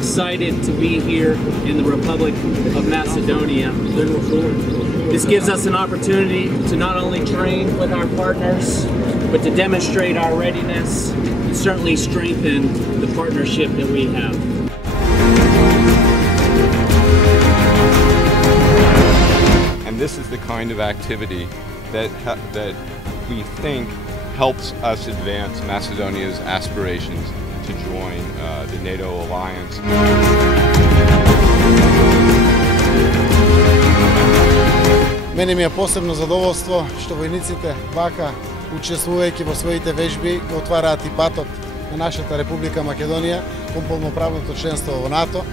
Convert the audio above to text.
excited to be here in the Republic of Macedonia. This gives us an opportunity to not only train with our partners, but to demonstrate our readiness and certainly strengthen the partnership that we have. And this is the kind of activity that we think helps us advance Macedonia's aspirations to join the NATO alliance. Мене ми е посебно задоволство што војниците вака, учествувајќи во своите вежби, го отвараат и патот на нашата Република Македонија кон полноправното членство во НАТО.